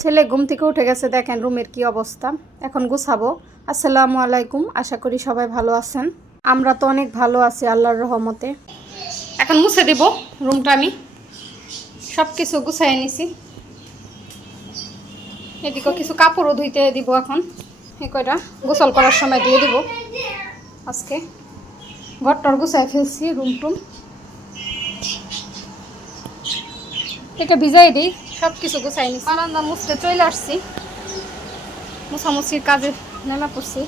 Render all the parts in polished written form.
ছেলে ঘুম থেকে উঠে গেছে, দেখেন রুমের কি অবস্থা। এখন গুছাবো। আসসালামু আলাইকুম, আশা করি সবাই ভালো আছেন। আমরা তো অনেক ভালো আছি আল্লাহর রহমতে। এখন মুছে দেব রুমটা, আমি সব কিছু গুছাই নিছি। এদিকে কিছু কাপড়ও ধুইতে দিব, এখন এই কয়টা গোসল করার সময় দিয়ে দিব। আজকে ঘরটর গুছাই ফেলছি, রুম টুম এটা ভিজাই দিই, সব কিছু গুছাই নিছি। বারান্দা মুছতে চলে আসছি, মুছামুছির কাজে নেমে পড়ছি।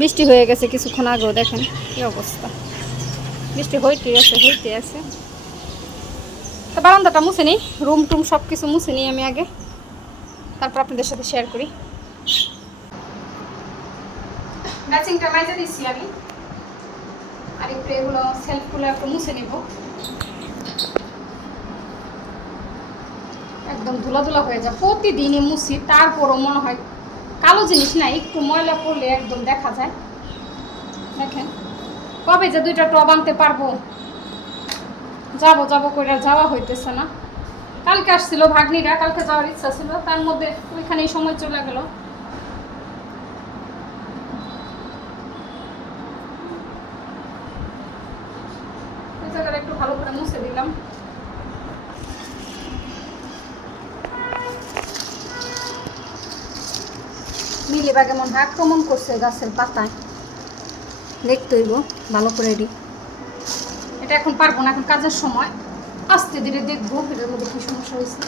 বৃষ্টি হয়ে গেছে কিছুক্ষণ আগেও, দেখেন কি অবস্থা, বৃষ্টি হইতে আছে। তো বারান্দাটা মুছে নিই, রুম টুম সব কিছু মুছে নিই আমি আগে, তারপর আপনাদের সাথে শেয়ার করি। ম্যাচিংটা মাইজে দিচ্ছি আমি, আর একটু এগুলো সেলফগুলো একটু মুছে নিব। একদম ধুলা ধুলা হয়ে যায়, প্রতিদিনই মুছি, তারপরও মনে হয় কালো জিনিস না, একটু ময়লা পড়লে একদম দেখা যায়। দেখেন কবে যে দুইটা টব আনতে পারবো, যাবো করে যাওয়া হইতেছে না। কালকে আসছিল ভাগ্নিরা, কালকে যাওয়ার ইচ্ছা ছিল, তার মধ্যে ওইখানেই সময় চলে গেল। ওই জায়গাটা একটু ভালো করে মুছে দিলাম। মিলিবাগ এমন আক্রমণ করছে গাছের পাতায়, দেখতে হইব ভালো করে। এটা এখন পারবো না, এখন কাজের সময়, আস্তে ধীরে দেখবো এটার মধ্যে কি সমস্যা হয়েছে।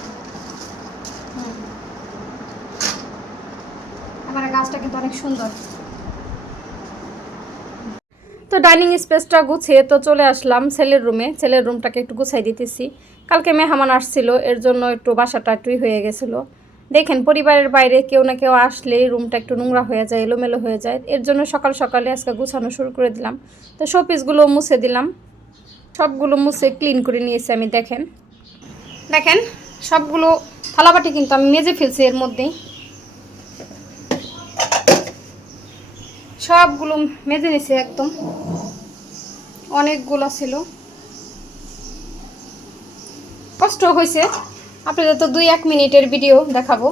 আমার গাছটা কিন্তু অনেক সুন্দর। তো ডাইনিং স্পেসটা গুছিয়ে তো চলে আসলাম ছেলের রুমে। ছেলের রুমটাকে একটু গুছাই দিতেছি, কালকে মেহমান আসছিল, এর জন্য একটু বাসাটা একটুই হয়ে গেছিলো। দেখেন পরিবারের বাইরে কেউ না কেউ আসলেই রুমটা একটু নোংরা হয়ে যায়, এলোমেলো হয়ে যায়, এর জন্য সকাল সকালে আজকে গুছানো শুরু করে দিলাম। তো শোপিসগুলো মুছে দিলাম, সবগুলো মুছে ক্লিন করে নিয়েছি আমি। দেখেন সবগুলো থালাবাটি কিন্তু আমি মেজে ফেলছি, এর মধ্যেই সবগুলো মেজে নিয়েছি একদম, অনেকগুলো ছিল, কষ্ট হয়েছে। আপনাদের তো 2-1 মিনিটের ভিডিও দেখাবো,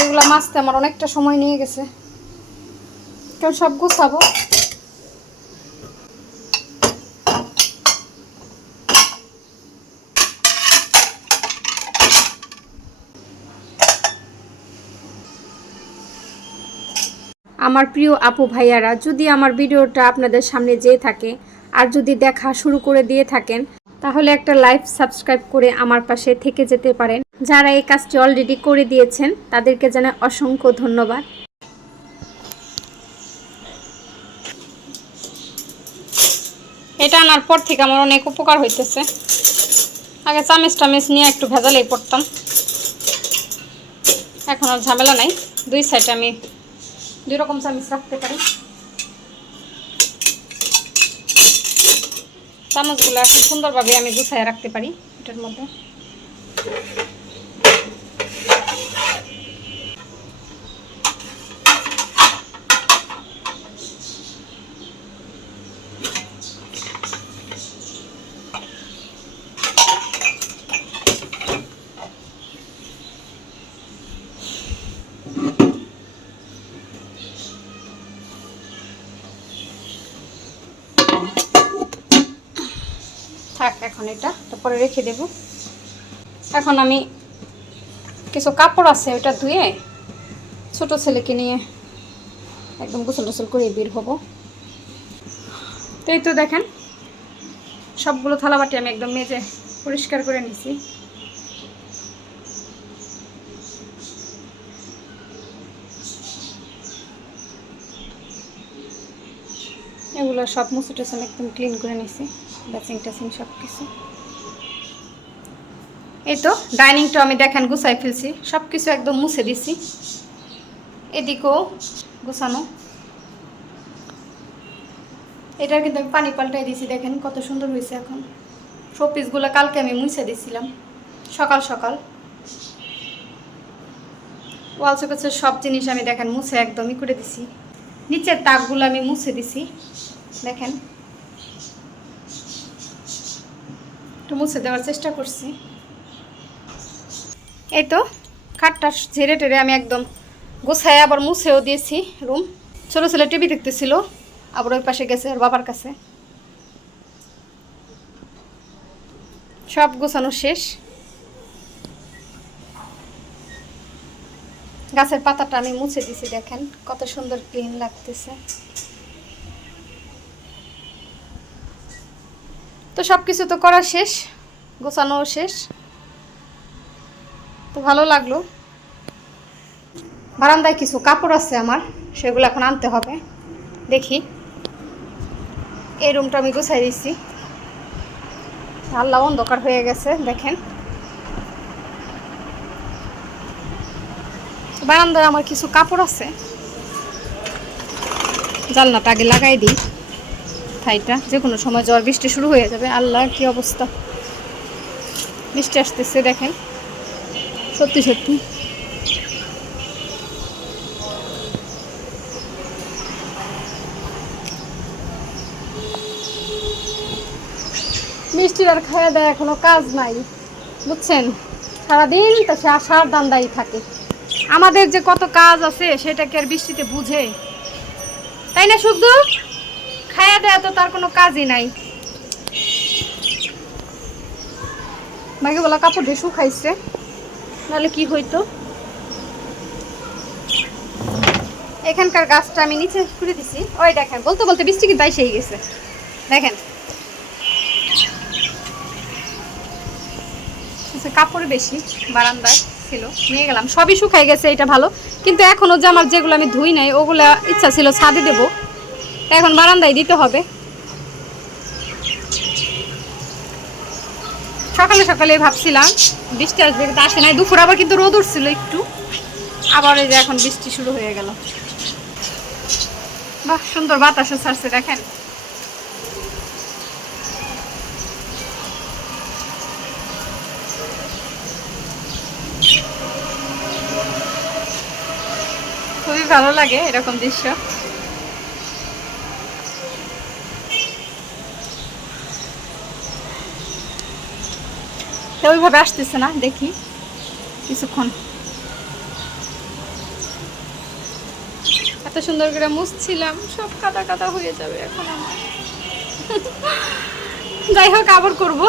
এগুলো মাজতে আমার অনেকটা সময় নিয়ে গেছে, কারণ সব গুছাবো। আমার প্রিয় আপু ভাইয়ারা, যদি আমার ভিডিওটা আপনাদের সামনে যেয়ে থাকে আর যদি দেখা শুরু করে দিয়ে থাকেন, তাহলে একটা লাইক সাবস্ক্রাইব করে আমার পাশে থেকে যেতে পারেন। যারা এই কাজটি অলরেডি করে দিয়েছেন তাদেরকে জানাই অসংখ্য ধন্যবাদ। এটা আনার পর থেকে আমার অনেক উপকার হইতেছে। আগে চামচ নিয়ে একটু ভেজালেই পড়তাম, এখন আর ঝামেলা নাই। 2 সাইডে আমি 2 রকম চামচ রাখতে পারি। চামচগুলো এখন সুন্দরভাবে আমি গুছাইয়া রাখতে পারি এটার মধ্যে। থাক, এখন এটা তারপরে রেখে দেব। এখন আমি কিছু কাপড় আছে ওটা ধুয়ে ছোট ছেলেকে নিয়ে একদম গোসল টোসল করে বের হবো। তো এই তো দেখেন সবগুলো থালাবাটি আমি একদম মেজে পরিষ্কার করে নিছি। এগুলো সব মুছে টুছে একদম ক্লিন করে নিছি, বেসিং টেসিং সব কিছু। এই তো ডাইনিংটা আমি দেখেন গুছাই ফেলছি, সব কিছু একদম মুছে দিছি। এদিকেও গুছানো, এটার কিন্তু আমি পানি পাল্টাই দিছি, দেখেন কত সুন্দর হয়েছে। এখন শোপিসগুলো কালকে আমি মুছে দিছিলাম সকাল সকাল। ওয়াল শোকেসের সব জিনিস আমি দেখেন মুছে একদমই করে দিছি। নিচের তাকগুলো আমি মুছে দিছি, দেখেন একটু মুছে দেওয়ার চেষ্টা করছি। এই তো খাটটা ঝেড়ে টেরে আমি একদম গোছায় আবার মুছেও দিয়েছি রুম। ছোটো ছেলে টিভি দেখতেছিল, আবার ওই পাশে গেছে ওর বাবার কাছে। সব গোছানো শেষ। গাছের পাতাটা আমি মুছে দিছি, দেখেন কত সুন্দর ক্লিন লাগতেছে। তো সব কিছু তো করা শেষ, গোছানো শেষ, তো ভালো লাগলো। বারান্দায় কিছু কাপড় আছে আমার, সেগুলো এখন আনতে হবে। দেখি, এই রুমটা আমি গুছাই দিচ্ছি। আল্লাহ অন্ধকার হয়ে গেছে দেখেন। বারান্দায় আমার কিছু কাপড় আছে, জানলাটা আগে লাগাই দিই। থাইটা যে কোনো সময় ঝড় বৃষ্টি শুরু হয়ে যাবে। আল্লাহ কি অবস্থা, বৃষ্টি আসতেছে দেখেন, সত্যি সত্যি। বৃষ্টির আর খাওয়া দেয় এখনো কাজ নাই, বুঝছেন। সারাদিন তো সে আসার দান্দাই থাকে। আমাদের যে কত কাজ আছে সেটাকে আর বৃষ্টিতে বুঝে, তাই না? শুধু খাওয়া দেয়া তো তার কোনো কাজই নাই। বাকি বলা কাপড় দিয়ে শুকাইছে, নাহলে কি হইতো। এখানকার গাছটা আমি নিচে খুলে দিছি। ওই দেখেন, বলতে বলতে বৃষ্টি কিন্তু এসেই গেছে দেখেন। কাপড় বেশি বারান্দায় ছিল, নিয়ে গেলাম, সবই শুকাই গেছে, এটা ভালো। কিন্তু এখনও যে আমার যেগুলো আমি ধুই নাই ওগুলো ইচ্ছা ছিল ছাদে দেবো, এখন বারান্দায় দিতে হবে। সকালে সকালে ভাবছিলাম বৃষ্টি আসবে, কিন্তু আসে নাই। দুপুর আবার কিন্তু রোদ উঠছিল একটু, আবার এই যে এখন বৃষ্টি শুরু হয়ে গেল। বাহ, সুন্দর বাতাসও ছাড়ছে দেখেন। খুবই ভালো লাগে এরকম দৃশ্য। তো ওইভাবে আসতেছে না, দেখি কিছুক্ষণ। এত সুন্দর করে মুছছিলাম, সব কাদা কাদা হয়ে যাবে এখন আমার। যাই হোক, আবার করব।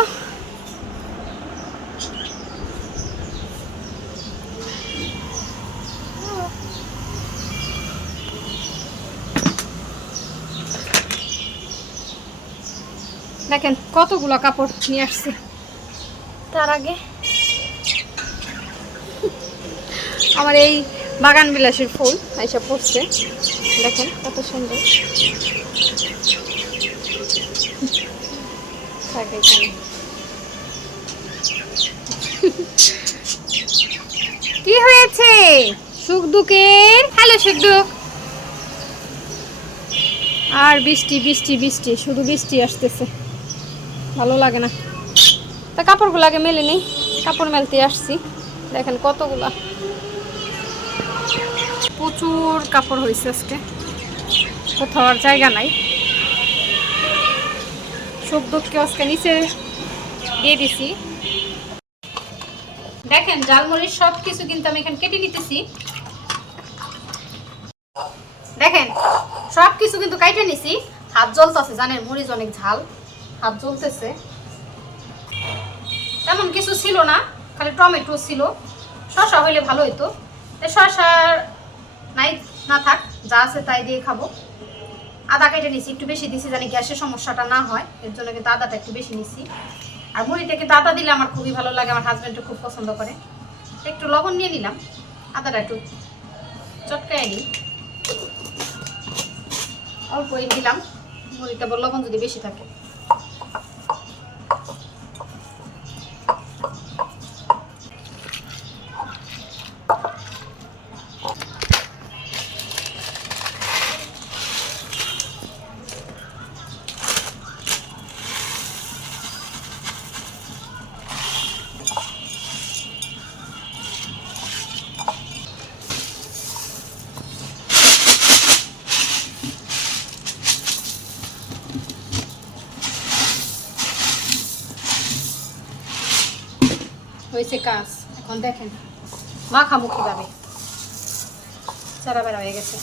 দেখেন কতগুলো কাপড় নিয়ে আসছি। তার আগে আমার এই বাগান বিলাসের ফুল এইসব পড়ছে, দেখেন কত সুন্দর। কি হয়েছে সুখ দুঃখের? হ্যালো সুখ দুঃখ। আর বৃষ্টি বৃষ্টি বৃষ্টি, শুধু বৃষ্টি আসতেছে, ভালো লাগে না। তা কাপড়গুলো আগে মেলে নেই, কাপড় মেলতে আসছি। দেখেন কতগুলা, প্রচুর কাপড় হয়েছে আজকে, কোথাও আর জায়গা নাই। সুখ দুঃখকে আজকে নিচে দিয়ে দিছি। দেখেন জালমরিচ সব কিছু কিন্তু আমি এখানে কেটে নিতেছি। দেখেন সব কিছু কিন্তু কাটে নিছি। হাত জ্বলতেছে, জানেন মরিচ অনেক ঝাল, হাত জ্বলতেছে। তেমন কিছু ছিল না, খালি টমেটো ছিল। শসা হইলে ভালো হইতো, শসা নাই, না থাক, যা আছে তাই দিয়ে খাবো। আদা কেটে নিছি, একটু বেশি দিছি জানি গ্যাসের সমস্যাটা না হয়, এর জন্য কিন্তু আদাটা একটু বেশি নিছি। আর মুড়িতে কিন্তু আদা দিলে আমার খুবই ভালো লাগে, আমার হাজব্যান্ডও খুব পছন্দ করে। একটু লবণ নিয়ে নিলাম, আদাটা একটু চটকায় নিই, অল্প দিলাম। মুড়িতে আবার লবণ যদি বেশি থাকে। হয়েছে কাজ, এখন দেখেন মাখামু কিভাবে, চেরা বেড়া হয়ে গেছে।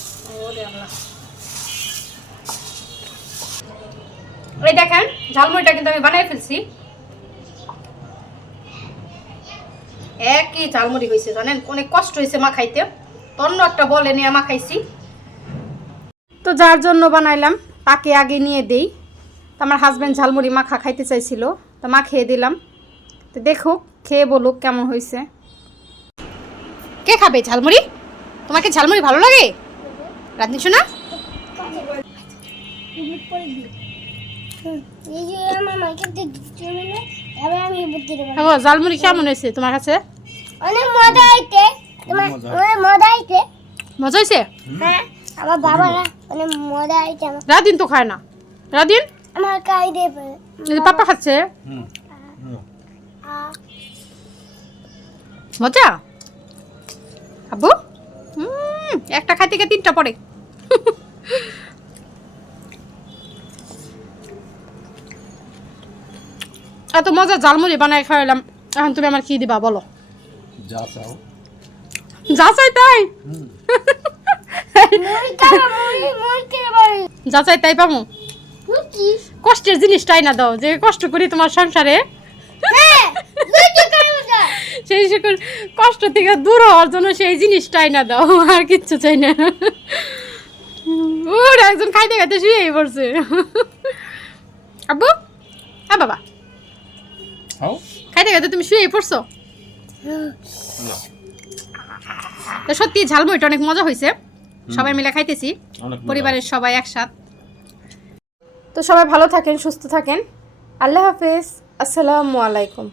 ওরে আল্লাহ, এই দেখেন ঝালমুড়িটা কিন্তু আমি বানিয়ে ফেলছি। একই ঝালমুড়ি হয়েছে জানেন, অনেক কষ্ট হয়েছে মাখাইতে, অন্য একটা বলে নিয়ে মাখাইছি। তো যার জন্য বানাইলাম তাকে আগে নিয়ে দেই। তো আমার হাজব্যান্ড ঝালমুড়ি মাখা খাইতে চাইছিল, তো মাখিয়ে দিলাম। তো দেখুক, খেয়ে বলুক কেমন হয়েছে। কে খাবে ঝালমুড়ি? তোমাকে ঝালমুড়ি ভালো লাগে রাধনি শোনা? ঝালমুড়ি কেমন হয়েছে তোমার কাছে? অনেক মজা হইছে। তোমার অনেক মজা হইছে। মজা হয়েছে? হ্যাঁ, আমার বাবারা অনেক মজা হইছে। রাদিন তো খায় না। রাদিন আমার খাই দেবে। পাপা খাচ্ছে। মজা আব্বু? একটা খাইতে গিয়ে তিনটা পড়ে। এত মজা ঝালমুড়ি বানায় খাওয়ালাম, এখন তুমি আমার কি দিবা বলো? যা চাও। যা চাই তাই? যা চাই তাই পাবো? কষ্টের জিনিসটাই না দাও, যে কষ্ট করি তোমার সংসারে, সেই সকল কষ্ট থেকে দূর হওয়ার জন্য সেই জিনিসটাই না দাও, আর কিচ্ছু চাই না। ওর একজন খাইতে খাইতে শুয়েই পড়ছে। আব্বু, হ্যাঁ বাবা, খাইতে খাইতে তুমি শুয়েই পড়ছো। তো সত্যি ঝালমুড়িটা অনেক মজা হয়েছে, সবাই মিলে খাইতেছি, পরিবারের সবাই একসাথে। তো সবাই ভালো থাকেন, সুস্থ থাকেন, আল্লাহ হাফেজ, আসসালামু আলাইকুম।